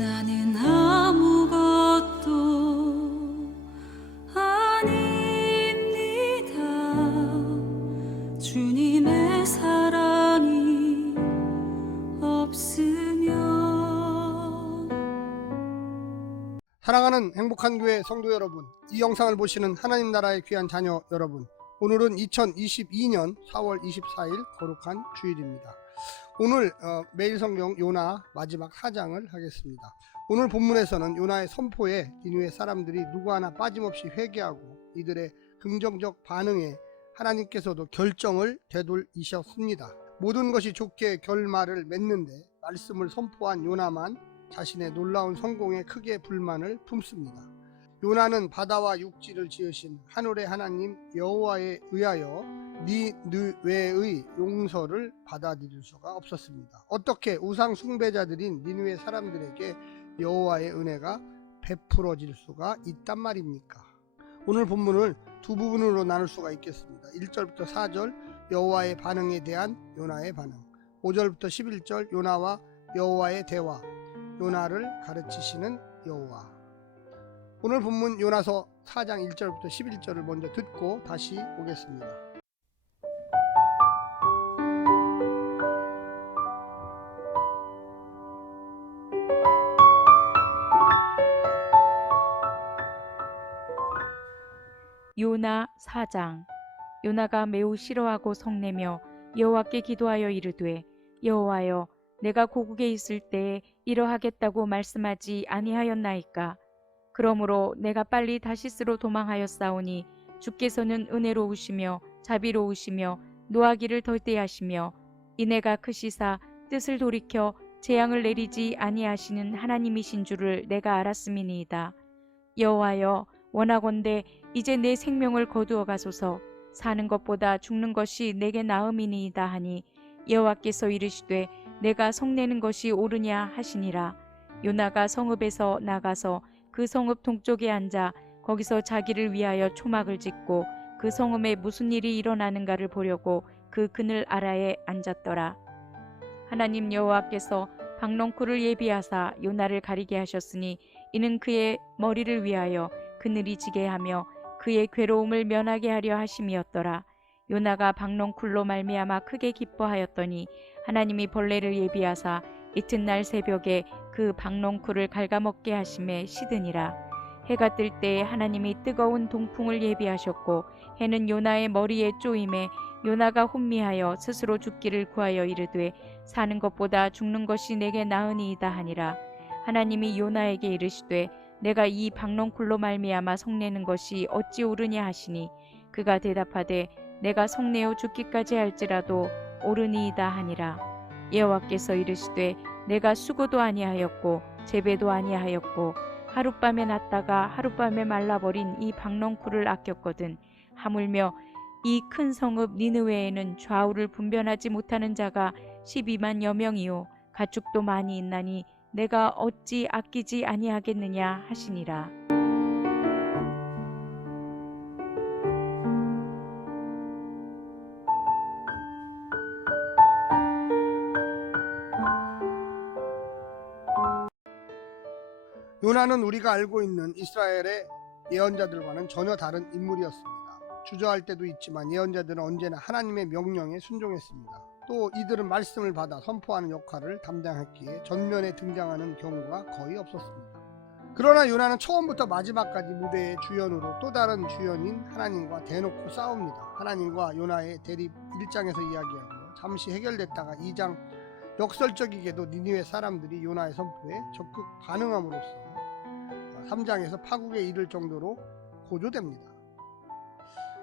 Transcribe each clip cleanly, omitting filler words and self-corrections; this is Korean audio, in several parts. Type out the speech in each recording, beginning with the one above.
나는 아무것도 아닙니다. 주님의 사랑이 없으면. 사랑하는 행복한 교회 성도 여러분, 이 영상을 보시는 하나님 나라의 귀한 자녀 여러분, 오늘은 2022년 4월 24일 거룩한 주일입니다. 오늘 매일 성경 요나 마지막 4장을 하겠습니다. 오늘 본문에서는 요나의 선포에 니느웨 사람들이 누구 하나 빠짐없이 회개하고 이들의 긍정적 반응에 하나님께서도 결정을 되돌리셨습니다. 모든 것이 좋게 결말을 맺는데 말씀을 선포한 요나만 자신의 놀라운 성공에 크게 불만을 품습니다. 요나는 바다와 육지를 지으신 하늘의 하나님 여호와에 의하여 니느웨의 용서를 받아들일 수가 없었습니다. 어떻게 우상 숭배자들인 니느웨 사람들에게 여호와의 은혜가 베풀어질 수가 있단 말입니까? 오늘 본문을 두 부분으로 나눌 수가 있겠습니다. 1절부터 4절 여호와의 반응에 대한 요나의 반응, 5절부터 11절 요나와 여호와의 대화, 요나를 가르치시는 여호와. 오늘 본문 요나서 4장 1절부터 11절을 먼저 듣고 다시 오겠습니다. 요나 4장. 요나가 매우 싫어하고 성내며 여호와께 기도하여 이르되, 여호와여, 내가 고국에 있을 때에 이러하겠다고 말씀하지 아니하였나이까? 그러므로 내가 빨리 다시스로 도망하였사오니 주께서는 은혜로우시며 자비로우시며 노하기를 더디하시며 인애가 크시사 뜻을 돌이켜 재앙을 내리지 아니하시는 하나님이신 줄을 내가 알았음이니이다. 여호와여, 원하건대 이제 내 생명을 거두어 가소서. 사는 것보다 죽는 것이 내게 나음이니이다 하니 여호와께서 이르시되 내가 성내는 것이 옳으냐 하시니라. 요나가 성읍에서 나가서 그 성읍 동쪽에 앉아 거기서 자기를 위하여 초막을 짓고 그 성읍에 무슨 일이 일어나는가를 보려고 그 그늘 아래에 앉았더라. 하나님 여호와께서 박넝쿨을 예비하사 요나를 가리게 하셨으니 이는 그의 머리를 위하여 그늘이 지게 하며 그의 괴로움을 면하게 하려 하심이었더라. 요나가 박넝쿨로 말미암아 크게 기뻐하였더니 하나님이 벌레를 예비하사 이튿날 새벽에 그 박넝쿨을 갉아먹게 하심에 시드니라. 해가 뜰 때에 하나님이 뜨거운 동풍을 예비하셨고 해는 요나의 머리에 쪼임에 요나가 혼미하여 스스로 죽기를 구하여 이르되 사는 것보다 죽는 것이 내게 나으니이다 하니라. 하나님이 요나에게 이르시되 내가 이 박넝쿨로 말미암아 성내는 것이 어찌 옳으냐 하시니 그가 대답하되 내가 성내어 죽기까지 할지라도 옳으니이다 하니라. 여호와께서 이르시되 내가 수고도 아니하였고 재배도 아니하였고 하룻밤에 났다가 하룻밤에 말라버린 이 박넝쿨을 아꼈거든. 하물며 이 큰 성읍 니느웨에는 좌우를 분별하지 못하는 자가 12만여 명이요 가축도 많이 있나니 내가 어찌 아끼지 아니하겠느냐 하시니라. 요나는 우리가 알고 있는 이스라엘의 예언자들과는 전혀 다른 인물이었습니다. 주저할 때도 있지만 예언자들은 언제나 하나님의 명령에 순종했습니다. 또 이들은 말씀을 받아 선포하는 역할을 담당했기에 전면에 등장하는 경우가 거의 없었습니다. 그러나 요나는 처음부터 마지막까지 무대의 주연으로 또 다른 주연인 하나님과 대놓고 싸웁니다. 하나님과 요나의 대립 1장에서 이야기하고 잠시 해결됐다가 2장 역설적이게도 니느웨 사람들이 요나의 선포에 적극 반응함으로써 3장에서 파국에 이를 정도로 고조됩니다.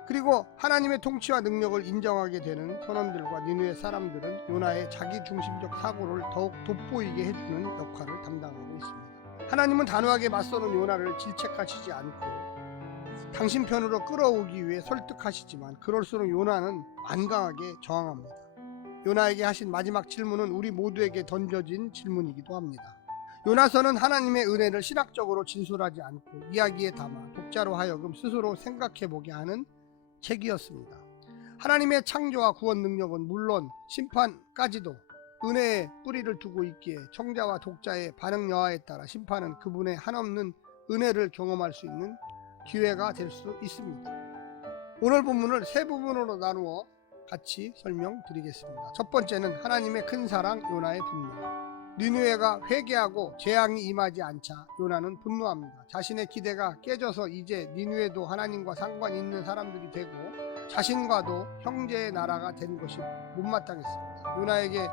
그리고 하나님의 통치와 능력을 인정하게 되는 선원들과 니느웨 사람들은 요나의 자기중심적 사고를 더욱 돋보이게 해주는 역할을 담당하고 있습니다. 하나님은 단호하게 맞서는 요나를 질책하시지 않고 당신 편으로 끌어오기 위해 설득하시지만 그럴수록 요나는 완강하게 저항합니다. 요나에게 하신 마지막 질문은 우리 모두에게 던져진 질문이기도 합니다. 요나서는 하나님의 은혜를 신학적으로 진술하지 않고 이야기에 담아 독자로 하여금 스스로 생각해보게 하는 책이었습니다. 하나님의 창조와 구원 능력은 물론 심판까지도 은혜의 뿌리를 두고 있기에 청자와 독자의 반응 여하에 따라 심판은 그분의 한없는 은혜를 경험할 수 있는 기회가 될 수 있습니다. 오늘 본문을 세 부분으로 나누어 같이 설명드리겠습니다. 첫 번째는 하나님의 큰 사랑, 요나의 분노. 니느웨가 회개하고 재앙이 임하지 않자 요나는 분노합니다. 자신의 기대가 깨져서 이제 니느웨도 하나님과 상관이 있는 사람들이 되고 자신과도 형제의 나라가 된 것이 못마땅했습니다. 요나에게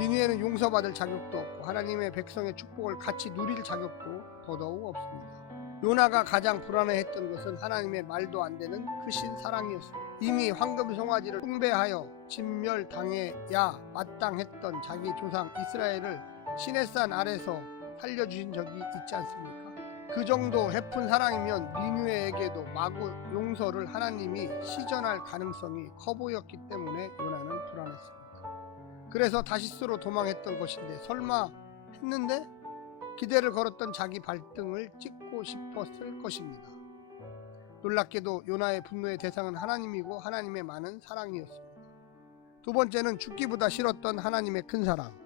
니느웨는 용서받을 자격도 없고 하나님의 백성의 축복을 같이 누릴 자격도 더더욱 없습니다. 요나가 가장 불안해했던 것은 하나님의 말도 안 되는 크신 사랑이었습니다. 이미 황금 송아지를 숭배하여 진멸당해야 마땅했던 자기 조상 이스라엘을 시내산 아래서 살려주신 적이 있지 않습니까? 그 정도 해픈 사랑이면 니느웨에게도 마구 용서를 하나님이 시전할 가능성이 커 보였기 때문에 요나는 불안했습니다. 그래서 다시스로 도망했던 것인데 설마 했는데 기대를 걸었던 자기 발등을 찍고 싶었을 것입니다. 놀랍게도 요나의 분노의 대상은 하나님이고 하나님의 많은 사랑이었습니다. 두 번째는 죽기보다 싫었던 하나님의 큰 사랑.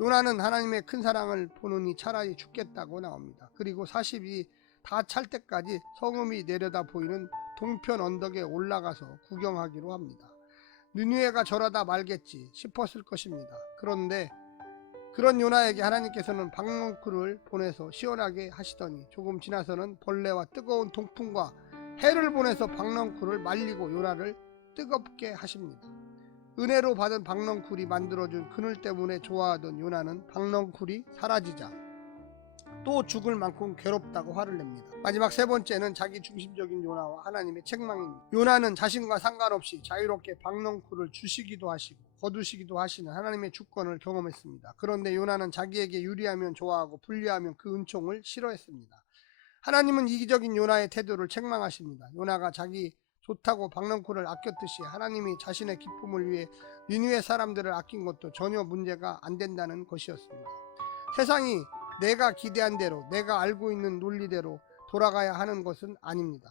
요나는 하나님의 큰 사랑을 보느니 차라리 죽겠다고 나옵니다. 그리고 40이 다 찰 때까지 성읍이 내려다 보이는 동편 언덕에 올라가서 구경하기로 합니다. 니느웨가 저러다 말겠지 싶었을 것입니다. 그런데 그런 요나에게 하나님께서는 박넝쿨을 보내서 시원하게 하시더니 조금 지나서는 벌레와 뜨거운 동풍과 해를 보내서 박넝쿨을 말리고 요나를 뜨겁게 하십니다. 은혜로 받은 박넝쿨이 만들어준 그늘 때문에 좋아하던 요나는 박넝쿨이 사라지자 또 죽을 만큼 괴롭다고 화를 냅니다. 마지막 세 번째는 자기 중심적인 요나와 하나님의 책망입니다. 요나는 자신과 상관없이 자유롭게 박넝쿨을 주시기도 하시고 거두시기도 하시는 하나님의 주권을 경험했습니다. 그런데 요나는 자기에게 유리하면 좋아하고 불리하면 그 은총을 싫어했습니다. 하나님은 이기적인 요나의 태도를 책망하십니다. 요나가 자기 좋다고 박넝쿨을 아꼈듯이 하나님이 자신의 기쁨을 위해 니느웨 사람들을 아낀 것도 전혀 문제가 안 된다는 것이었습니다. 세상이 내가 기대한 대로 내가 알고 있는 논리대로 돌아가야 하는 것은 아닙니다.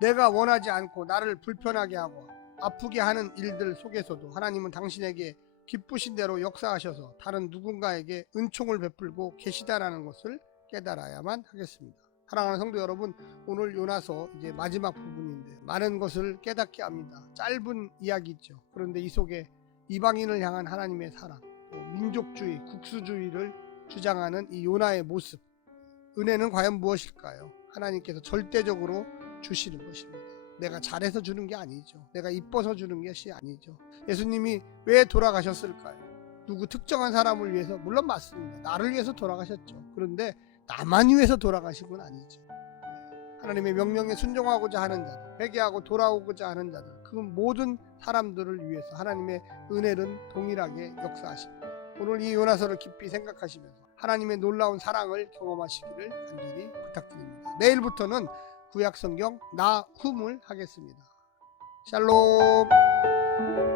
내가 원하지 않고 나를 불편하게 하고 아프게 하는 일들 속에서도 하나님은 당신에게 기쁘신 대로 역사하셔서 다른 누군가에게 은총을 베풀고 계시다라는 것을 깨달아야만 하겠습니다. 사랑하는 성도 여러분, 오늘 요나서 이제 마지막 부분인데 많은 것을 깨닫게 합니다. 짧은 이야기죠. 그런데 이 속에 이방인을 향한 하나님의 사랑, 또 민족주의, 국수주의를 주장하는 이 요나의 모습, 은혜는 과연 무엇일까요? 하나님께서 절대적으로 주시는 것입니다. 내가 잘해서 주는 게 아니죠. 내가 이뻐서 주는 것이 아니죠. 예수님이 왜 돌아가셨을까요? 누구 특정한 사람을 위해서, 물론 맞습니다. 나를 위해서 돌아가셨죠. 그런데 나만 위해서 돌아가신 건 아니죠. 하나님의 명령에 순종하고자 하는 자들, 회개하고 돌아오고자 하는 자들, 그 모든 사람들을 위해서 하나님의 은혜는 동일하게 역사하십니다. 오늘 이 요나서를 깊이 생각하시면서 하나님의 놀라운 사랑을 경험하시기를 간절히 부탁드립니다. 내일부터는 구약성경 나훔을 하겠습니다. 샬롬.